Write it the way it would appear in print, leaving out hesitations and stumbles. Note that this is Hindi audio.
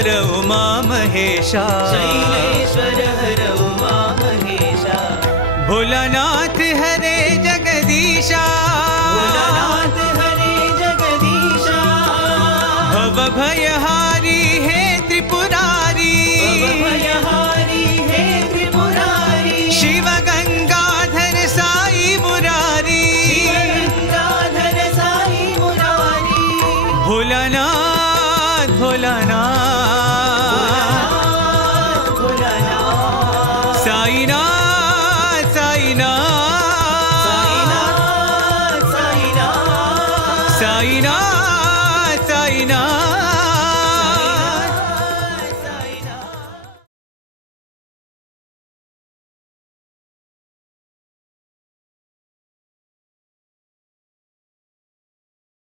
हर उमा महेशा, शैलेश्वर हर उमा महेशा, भोलानाथ हरे जगदीशा, भोलानाथ हरे जगदीशा, भव भयहा